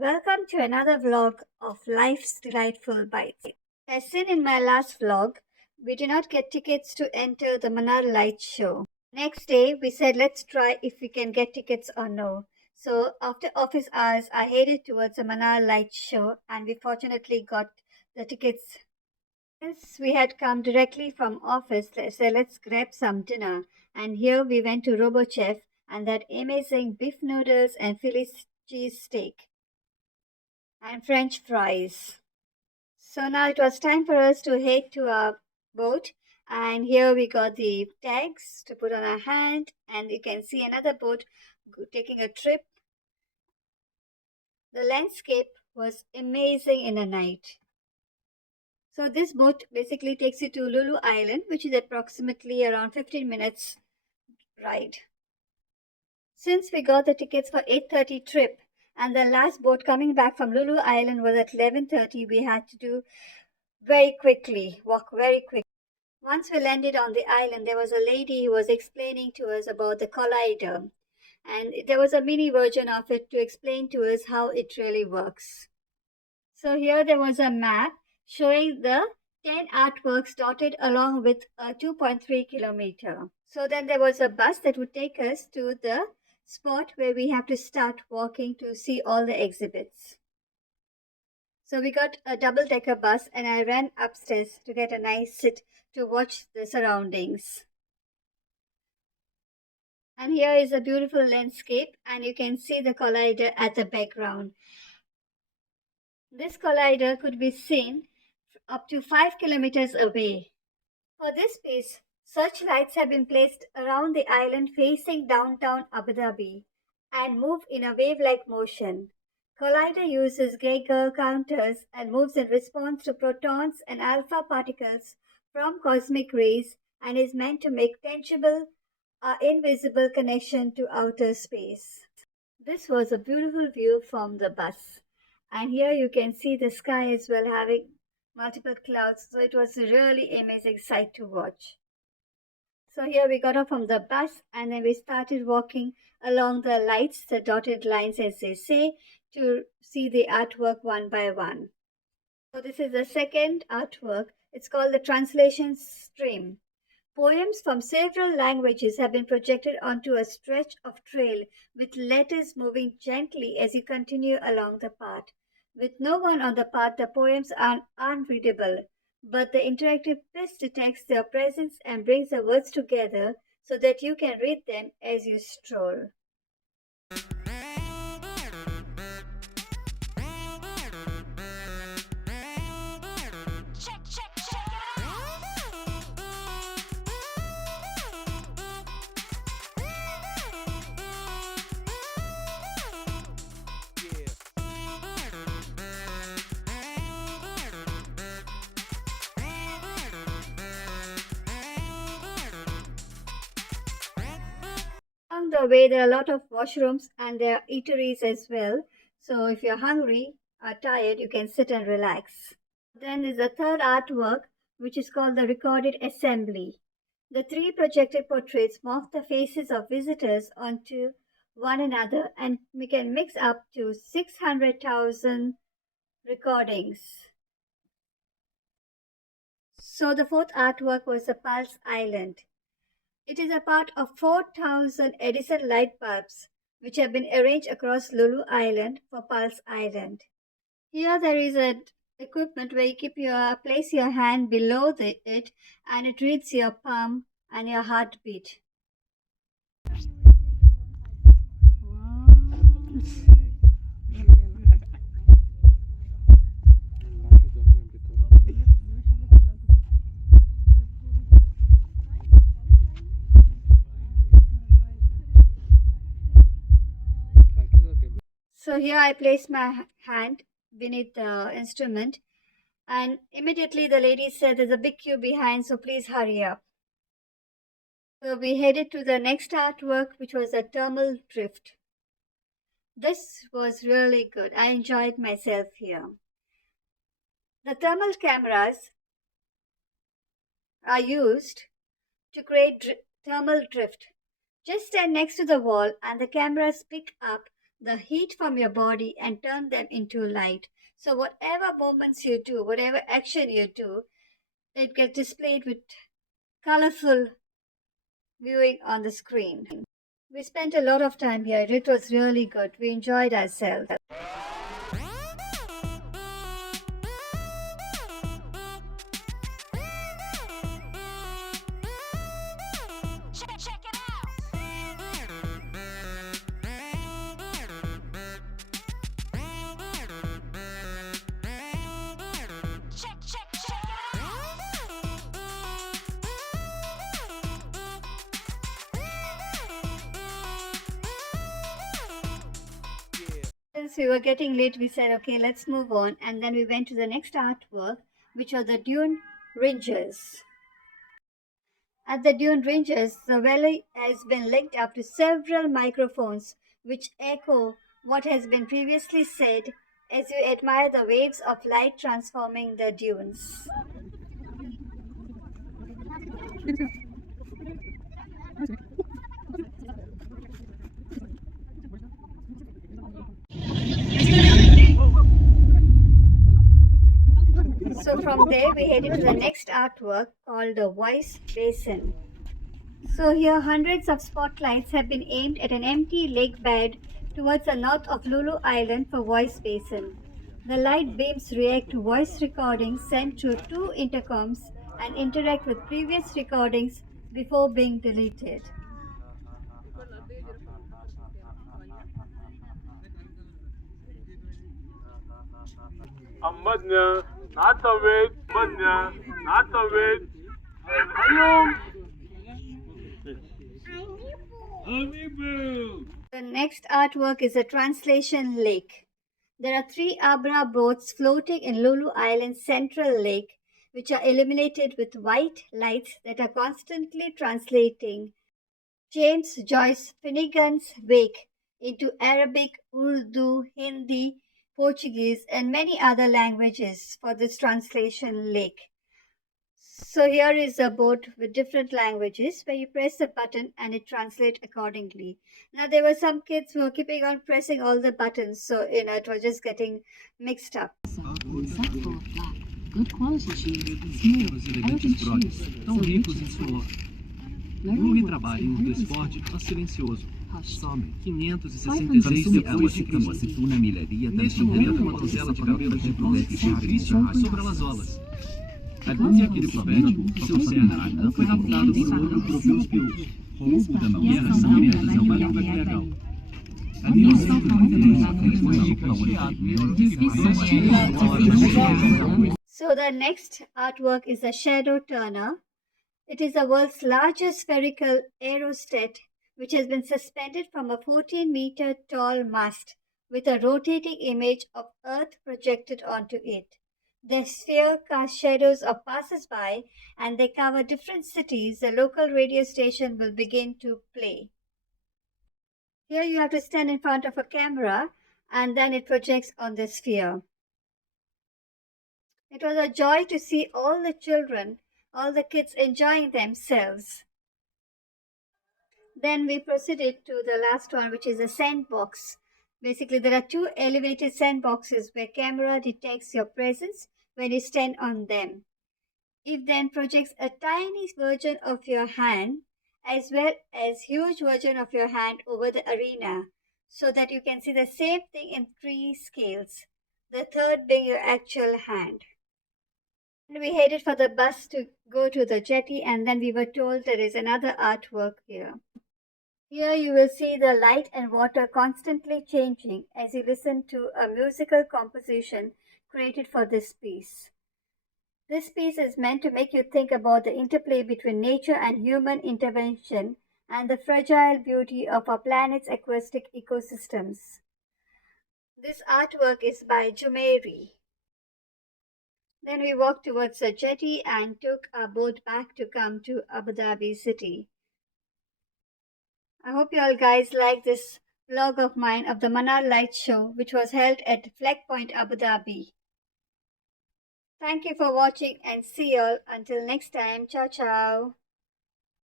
Welcome to another vlog of Life's Delightful Bites. As seen in my last vlog, we did not get tickets to enter the Manar Light Show. Next day, we said let's try if we can get tickets or no. So after office hours, I headed towards the Manar Light Show and we fortunately got the tickets. Since we had come directly from office, they said let's grab some dinner. And here we went to RoboChef and that amazing beef noodles and Philly cheese steak and French fries. So now it was time for us to head to our boat, and here we got the tags to put on our hand, and you can see another boat taking a trip. The landscape was amazing in a night. So this boat basically takes you to Lulu Island, which is approximately around 15 minutes ride. Since we got the tickets for 8:30 trip and the last boat coming back from Lulu Island was at 11:30, we had to do walk very quickly. Once we landed on the island, there was a lady who was explaining to us about the collider, and there was a mini version of it to explain to us how it really works. So here there was a map showing the 10 artworks dotted along with a 2.3 kilometer. So then there was a bus that would take us to the spot where we have to start walking to see all the exhibits. So we got a double-decker bus and I ran upstairs to get a nice sit to watch the surroundings. And here is a beautiful landscape and you can see the collider at the background. This collider could be seen up to 5 kilometers away. For this piece, searchlights have been placed around the island facing downtown Abu Dhabi and move in a wave-like motion. Collider uses Geiger counters and moves in response to protons and alpha particles from cosmic rays and is meant to make tangible invisible connection to outer space. This was a beautiful view from the bus. And here you can see the sky as well having multiple clouds. So it was a really amazing sight to watch. So here we got off from the bus and then we started walking along the lights, the dotted lines as they say, to see the artwork one by one. So this is the second artwork. It's called the Translation Stream. Poems from several languages have been projected onto a stretch of trail with letters moving gently as you continue along the path. With no one on the path, the poems are unreadable, but the interactive piece detects their presence and brings the words together so that you can read them as you stroll. Along the way, there are a lot of washrooms and there are eateries as well. So if you're hungry or tired, you can sit and relax. Then there's a third artwork, which is called the Recorded Assembly. The three projected portraits morph the faces of visitors onto one another and we can mix up to 600,000 recordings. So the fourth artwork was the Pulse Island. It is a part of 4,000 Edison light bulbs which have been arranged across Lulu Island for Pulse Island. Here there is an equipment where you place your hand below it and it reads your palm and your heartbeat. So here I place my hand beneath the instrument and immediately the lady said there's a big queue behind, so please hurry up. So we headed to the next artwork, which was a thermal drift. This was really good. I enjoyed myself here. The thermal cameras are used to create thermal drift. Just stand next to the wall and the cameras pick up the heat from your body and turn them into light. So whatever movements you do, whatever action you do, it gets displayed with colorful viewing on the screen. We spent a lot of time here. It was really good. We enjoyed ourselves. Since we were getting late, we said, okay, let's move on. And then we went to the next artwork, which are the dune ranges. At the dune ranges, the valley has been linked up to several microphones which echo what has been previously said as you admire the waves of light transforming the dunes. So from there we headed to the next artwork called the Voice Basin. So here hundreds of spotlights have been aimed at an empty lake bed towards the north of Lulu Island for Voice Basin. The light beams react to voice recordings sent through two intercoms and interact with previous recordings before being deleted. Amadnya, not of it, Madnya, not of it. The next artwork is a translation lake. There are 3 Abra boats floating in Lulu Island's central lake, which are illuminated with white lights that are constantly translating James Joyce Finnegan's Wake into Arabic, Urdu, Hindi, Portuguese, and many other languages for this translation lake. So here is a boat with different languages where you press the button and it translates accordingly. Now there were some kids who were keeping on pressing all the buttons, so it was just getting mixed up. Good quality cheese, smooth, elegant cheese, tão ricos em suor. Lume trabalha em do esporte tá silencioso. Some 566 depois ficam aceituna milharia neste momento uma donzela de cabelo de bronze sobre as olas. Pergunte aquele provérbio que seu cenário foi raptado por outro proveu os pilos. Roubo da não guerra são diretas ao barco bacterial. So the next artwork is a shadow turner. It is the world's largest spherical aerostat which has been suspended from a 14-meter tall mast with a rotating image of Earth projected onto it. The sphere casts shadows of passers-by and they cover different cities. The local radio station will begin to play. Here you have to stand in front of a camera and then it projects on the sphere. It was a joy to see all the children, all the kids enjoying themselves. Then we proceeded to the last one, which is a sandbox. Basically, there are 2 elevated sandboxes where camera detects your presence when you stand on them. It then projects a tiny version of your hand as well as huge version of your hand over the arena so that you can see the same thing in 3 scales, the third being your actual hand. And we headed for the bus to go to the jetty and then we were told there is another artwork here. Here you will see the light and water constantly changing as you listen to a musical composition created for this piece. This piece is meant to make you think about the interplay between nature and human intervention and the fragile beauty of our planet's aquatic ecosystems. This artwork is by Jumeiri. Then we walked towards the jetty and took our boat back to come to Abu Dhabi city. I hope you all guys like this vlog of mine of the Manar Light Show, which was held at Flag Point, Abu Dhabi. Thank you for watching and see you all until next time. Ciao, ciao.